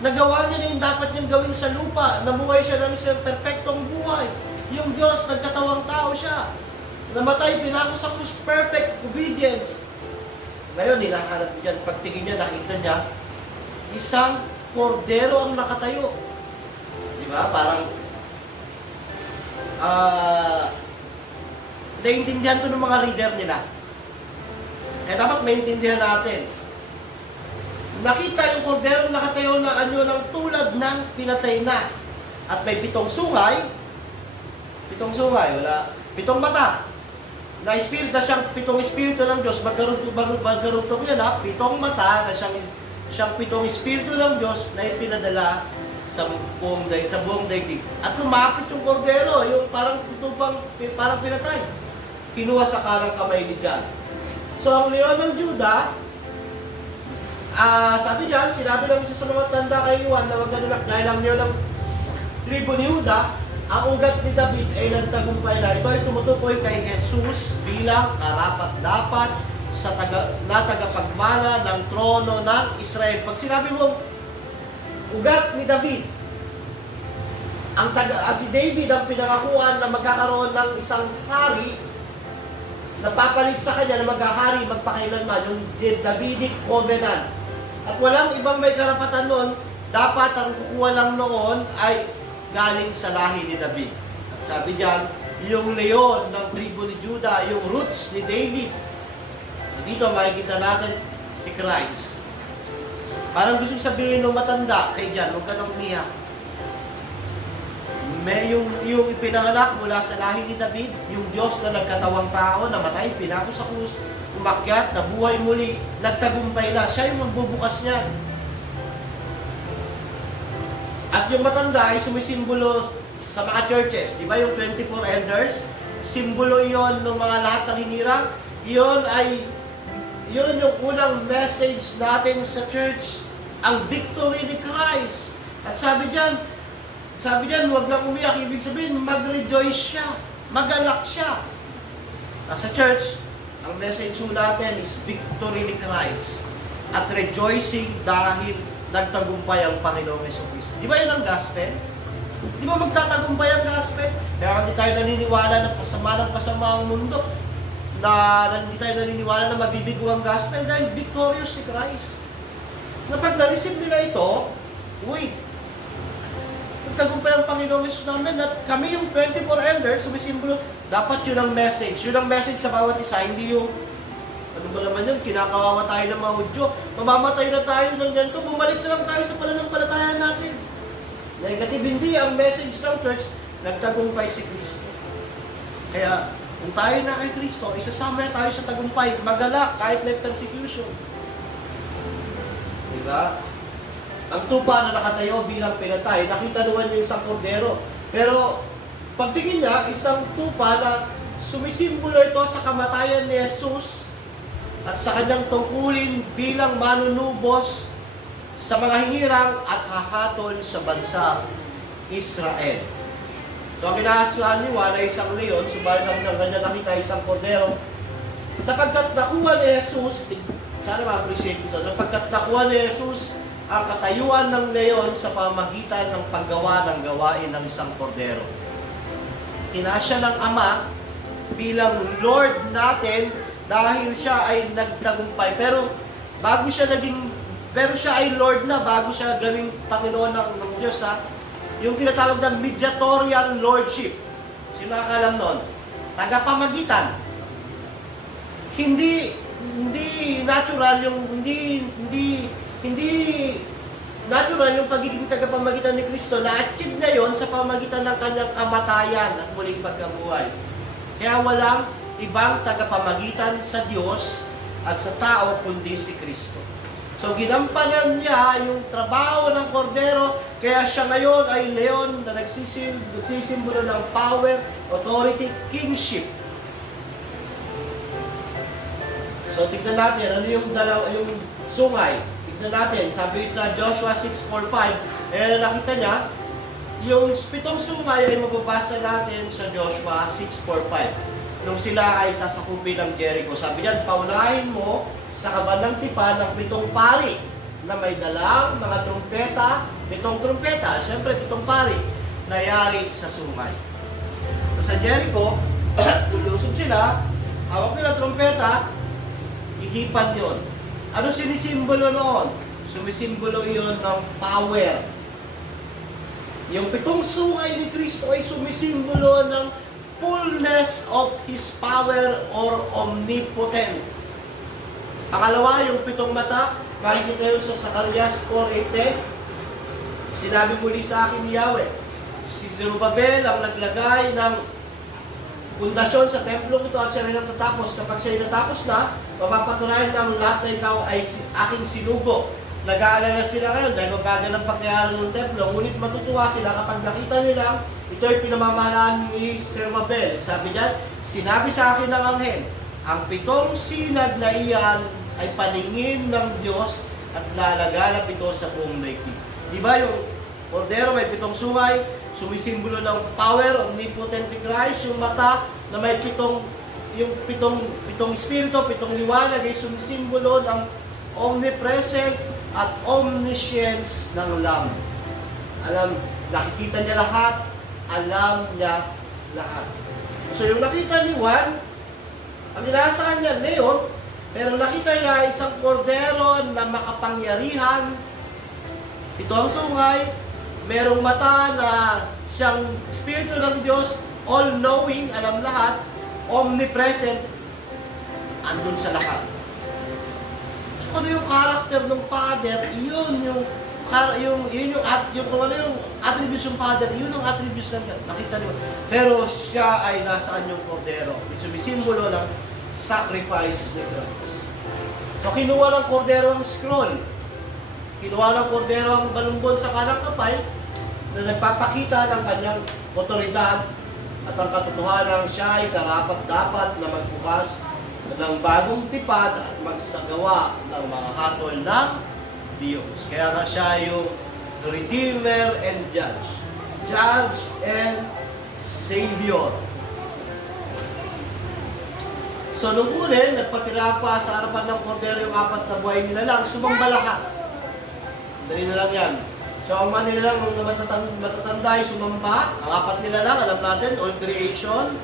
Nagawa niya na yung dapat niyang gawin sa lupa. Nabuhay siya ng isang perfectong buhay. Yung Diyos, nagkatawang tao siya. Namatay, pinako sa krus, perfect obedience. Ngayon, hinahanap niya, pagtingin niya, nakita niya, isang kordero ang nakatayo. Di ba? Parang, naiintindihan ito ng mga reader nila. Kaya dapat maintindihan natin. Nakita yung kordero nakatayo na anyo ng tulad ng pinatay na. At may 7 sungay. 7 sungay, wala. 7 mata. Na spirit na siyang 7 espiritu ng Diyos. Magkarutong yan 7 mata na siyang 7 espiritu ng Diyos na ipinadala sa buong daigdig. At lumapit yung kordero, yung parang tutupang, parang pinatay. Kinuha sa kanang kamay ni John. So ang Leon ng Judah, sabi diyan, sinabi ng isa sa mga tanda kay Juan na wag ganunak dahil ang Leon ng tribo ni Judah, ang ugat ni David ay nagtagumpay na. Ito ay tumutukoy kay Jesus bilang karapat-dapat sa tagapagmana ng trono ng Israel. Pag sinabi mo, ugat ni David, si David ang pinangakuan na magkakaroon ng isang hari, napapalit sa kanya na maghahari magpakailanman, yung Davidic Covenant. At walang ibang may karapatan noon, dapat ang kukuha lang noon ay galing sa lahi ni David. At sabi diyan, yung leon ng tribo ni Judah, yung roots ni David. Dito makikita natin si Christ. Parang gusto sabihin ng matanda kay John, huwag ka nang umiyak. May yung ipinanganak mula sa lahi ni David, yung Diyos na nagkatawang tao, namatay, pinako sa krus, umakyat, nabuhay muli, nagtagumpay na. Siya yung magbubukas niya. At yung matanda ay sumisimbolo sa mga churches. Di ba yung 24 elders? Simbolo yon ng mga lahat ng hinirang. Yun yung unang message natin sa church. Ang victory ni Christ. At sabi diyan, huwag nang umiyak. Ibig sabihin, mag-rejoice siya. Magalak siya. Sa church, ang message natin is victory ni Christ. At rejoicing dahil nagtagumpay ang Panginoong Jesucristo. Di ba yun ang gospel? Di ba magtatagumpay ang gospel? Kaya hindi tayo naniniwala na pasama ang mundo. Hindi tayo naniniwala na mabibigo ang gospel dahil victorious si Christ. Na pag na-receive nila ito, nagtagumpay ang Panginoong Jesus namin at kami yung 24 elders, sumisimbolo, dapat yun ang message. Yun ang message sa bawat isa, hindi yung, ano ba naman yun, kinakawawa tayo ng mga Hudyo, mamamatay na tayo ng ganito, bumalik na lang tayo sa pananampalataya natin. Negative, hindi. Ang message ng church, nagtagumpay si Kristo. Kaya, kung tayo na kay Kristo, isasama tayo sa tagumpay, magalak kahit may persecution. Diba? Ang tupa na nakatayo bilang pinatay, nakita naman yung isang kordero. Pero, pagtingin niya, isang tupa na sumisimbolo ito sa kamatayan ni Jesus at sa kanyang tungkulin bilang manunubos sa mga hinirang at hahatol sa bansa Israel. So, ang kinahasuhan ni Juan ay isang leon, subalit ang kanya nakita isang kordero. Sapagkat nakuha ni Jesus, sana ma-appreciate ito, sapagkat nakuha ni Jesus ang katayuan ng leon sa pamagitan ng paggawa ng gawain ng isang kordero. Tinasya ng Ama bilang Lord natin dahil siya ay nagtagumpay. Pero bago siya naging Pero siya ay Lord na bago siya gawing Panginoon ng Diyos, ha? Yung tinatawag ng mediatorial lordship. Sino nakakalam nun? Tagapamagitan. Hindi natural yung hindi natural yung pagiging tagapamagitan ni Kristo. Na-achieve na yon sa pamagitan ng kanyang kamatayan at muling pagkabuhay. Kaya walang ibang tagapamagitan sa Diyos at sa tao kundi si Kristo. So ginampanan niya yung trabaho ng kordero, kaya siya ngayon ay leon na nagsisimbolo ng power, authority, kingship. So tignan natin, ano yung sungay? Tignan natin, sabi sa Joshua 6:4-5, nakita niya, yung 7 sungay ay mababasa natin sa Joshua 6:4-5. Nung sila ay sasakupin ng Jericho, sabi niyan, paunahin mo sa kabanang tipan ng 7 pari na may dalang mga trumpeta, 7 trumpeta, siyempre 7 pari, na yari sa sungay. So sa Jericho, lulusog sila, hawak nila trumpeta, ihipan yon. Ano sinisimbolo noon? Sumisimbolo yon ng power. Yung 7 sungay ni Kristo ay sumisimbolo ng fullness of His power or omnipotent. Pangalawa, yung 7 mata, makikita yun sa Zacarias 4:8. Sinabi muli sa akin ni Yahweh, si Zerubbabel ang naglagay ng pundasyon sa templong ito at siya rin ang tatapos. Kapag siya natapos na, mapapatunayan ng lahat na ikaw ay aking sinugo. Nag-aalala sila ngayon dahil magbagal ang pagkayaran ng templo, ngunit matutuwa sila kapag nakita nila ito ay pinamamahalaan ni Zerubbabel. Sabi niya, sinabi sa akin ng anghel, ang 7 sinag na iyan ay paningin ng Diyos at lalaganap ito sa buong daigdig. Di ba yung kordero may 7 sungay, sumisimbolo ng power, omnipotent Christ, yung mata na may 7 espiritu, 7 liwanag ay sumisimbolo ng omnipresent at omniscience ng Lamb. Nakikita niya lahat, alam niya lahat. So yung nakita ni Juan, ang inaasahan niya leon, pero nakita niya isang kordero na makapangyarihan. Ito ang sungay, merong mata na siyang Espiritu ng Diyos, all-knowing, alam lahat, omnipresent, andun sa lahat. So ano yung character ng Father, yun yung attributes ng Father, yun ang attributes ng nakita niyo. Pero siya ay nasaan yung kordero, which sumisimbolo ng sacrifice ni Christ. So kinuha ng kordero ang scroll, kinuha ng kordero ang balumbon sa kanang kapay na nagpapakita ng kanyang otoridad at ang katotohanan siya ay karapat-dapat na magbukas ng bagong tipad at magsagawa ng mga hatol ng Diyos. Kaya nga siya yung Redeemer and Judge. Judge and Savior. So nung unin, nagpatira pa sa harapan ng kordero yung 4 na buhay nila lang, sumamba lahat. Dali na lang yan. So ang mga nila lang, nung matatanda ay sumamba, ang 4 nila lang, alam natin, all creation,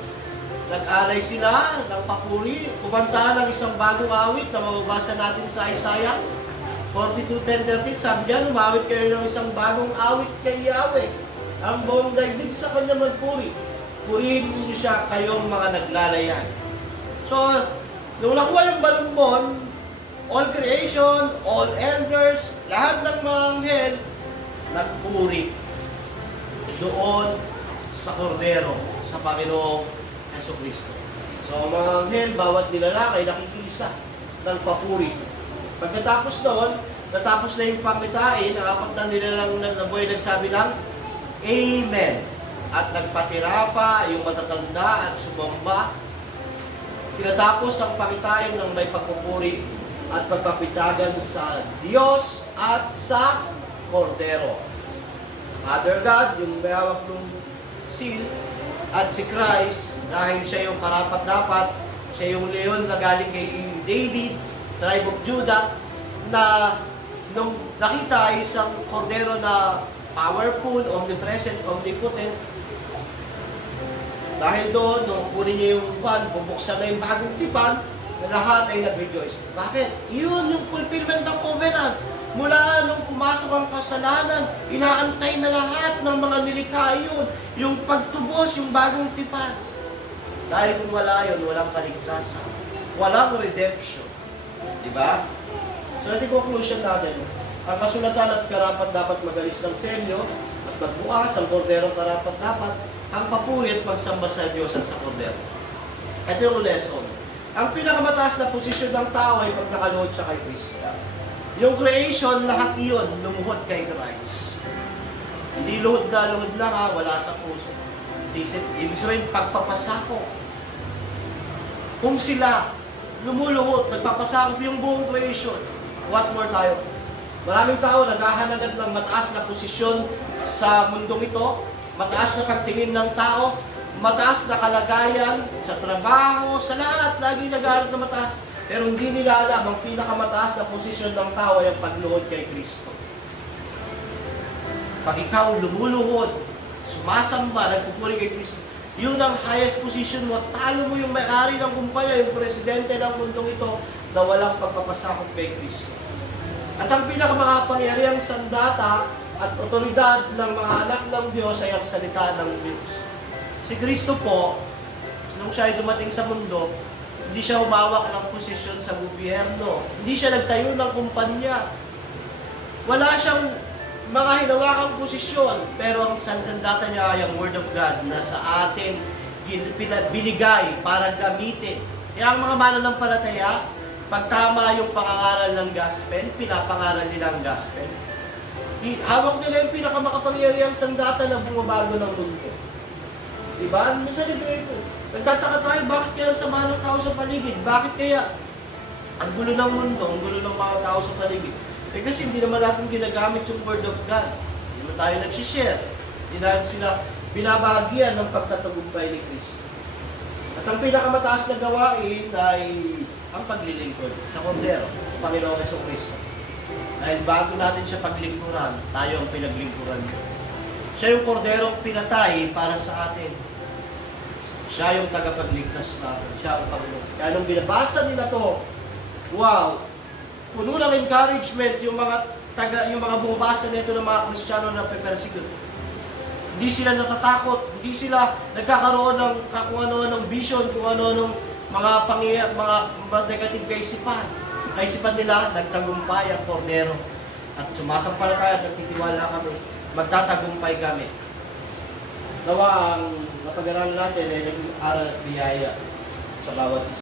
nag-alay sila ng papuri, kumanta ng isang bagong awit na mababasa natin sa Isaiah 42:10-13, sabi niya, umawit kayo ng isang bagong awit kay Yahweh. Ang buong daigdig sa kanya magpuri. Purihin niyo siya kayong mga naglalayan. So, nung nakuha yung balumbon, all creation, all elders, lahat ng mga anghel, nagpuri doon sa kordero, sa Panginoong Jesucristo. So, mga anghel, bawat nilalang ay nakikisa ng papuri. Pagkatapos noon, natapos na yung pangitain, ang 4 na nilalang nabuhay nagsabi lang, Amen. At nagpatira pa yung matatanda at sumamba. Tinatapos ang pangitain ng may pagpupuri at pagpapitagan sa Diyos at sa Kordero. Father God, yung may hawak ng seal, at si Christ, dahil siya yung karapat-dapat, siya yung leon na galing kay David, tribe of Judah, na nung nakita ay isang kordero na powerful, omnipresent, omnipotent. Dahil doon, nung kunin niya yung pan, bubuksan na yung bagong tipan, na lahat ay nag-rejoice. Bakit? Yun yung fulfillment ng covenant. Mula nung pumasok ang kasalanan, inaantay na lahat ng mga nilikha yun. Yung pagtubos, yung bagong tipan. Dahil kung wala yun, walang kaligtasan. Walang redemption. Diba? So, ito yung conclusion natin. Ang kasulatan at karapat dapat magalis ng selyo at magbukas, ang kordero karapat dapat, ang papuri at magsamba sa Diyos at sa kordero. Ito yung lesson. Ang pinakamataas na posisyon ng tao ay pag nakaluhod siya kay Kristo. Yung creation, lahat iyon, lumuhod kay Christ. Hindi luhod lang wala sa puso. Ibig sabihin, pagpapasako. Kung sila lumuluhod, nagpapasakop yung buong creation, what more tayo? Maraming tao naghahanagad ng mataas na posisyon sa mundong ito, mataas na pagtingin ng tao, mataas na kalagayan sa trabaho, sa lahat, lagi nag-aaral na mataas. Pero hindi nila alam, ang pinakamataas na posisyon ng tao ay ang pagluhod kay Kristo. Pag ikaw lumuluhod, sumasamba, nagpupuri kay Kristo, yun ang highest position mo. Talo mo yung may-ari ng kumpanya, yung presidente ng mundong ito, na walang pagpapasakop kay Kristo. At ang pinakamakapangyarihang sandata at otoridad ng mga anak ng Diyos ay ang salita ng Diyos. Si Kristo po, nung siya ay dumating sa mundo, hindi siya humawak ng posisyon sa gobyerno. Hindi siya nagtayo ng kumpanya. Wala siyang mga hinawakang posisyon. Pero ang sandata niya ay ang Word of God na sa atin binigay para gamitin. Kaya ang mga mananampalataya, pag tama yung pangangaral ng gospel, pinapangaral nila ang gospel. Hawak nila yung pinakamakapangyarihang sandata na bumabago ng mundo. Diba? Ano sa libro ito? Nagtataka tayo, bakit kaya sama ng tao sa paligid? Bakit kaya ang gulo ng mundo, ang gulo ng mga tao sa paligid? Eh kasi hindi naman natin ginagamit yung Word of God. Hindi naman tayo nagsishare. Hindi natin sila binabahagian ng pagtatagumpay ni Kristo. At ang pinakamataas na gawain ay ang paglilingkod sa kordero, sa Panginoong Jesucristo. Dahil bago natin siya paglingkuran, tayo ang pinaglingkuran niya. Siya yung korderong pinatay para sa atin. Siya yung tagapagligtas natin. Siya ang Panginoon. Kaya nung binabasa nila to, wow! Puno ng encouragement yung mga bumabasa nito ng mga Kristiyano na pe-persecute. Hindi sila natatakot, hindi sila nagkakaroon ng kung ano ng vision, kung ano ng mga negative kaisipan nila, nagtagumpay ang kordero. At sumasampalataya at nagtitiwala kami, magtatagumpay kami. Nawa ang napag-aralan natin ay naging aral at biyaya sa bawat isa.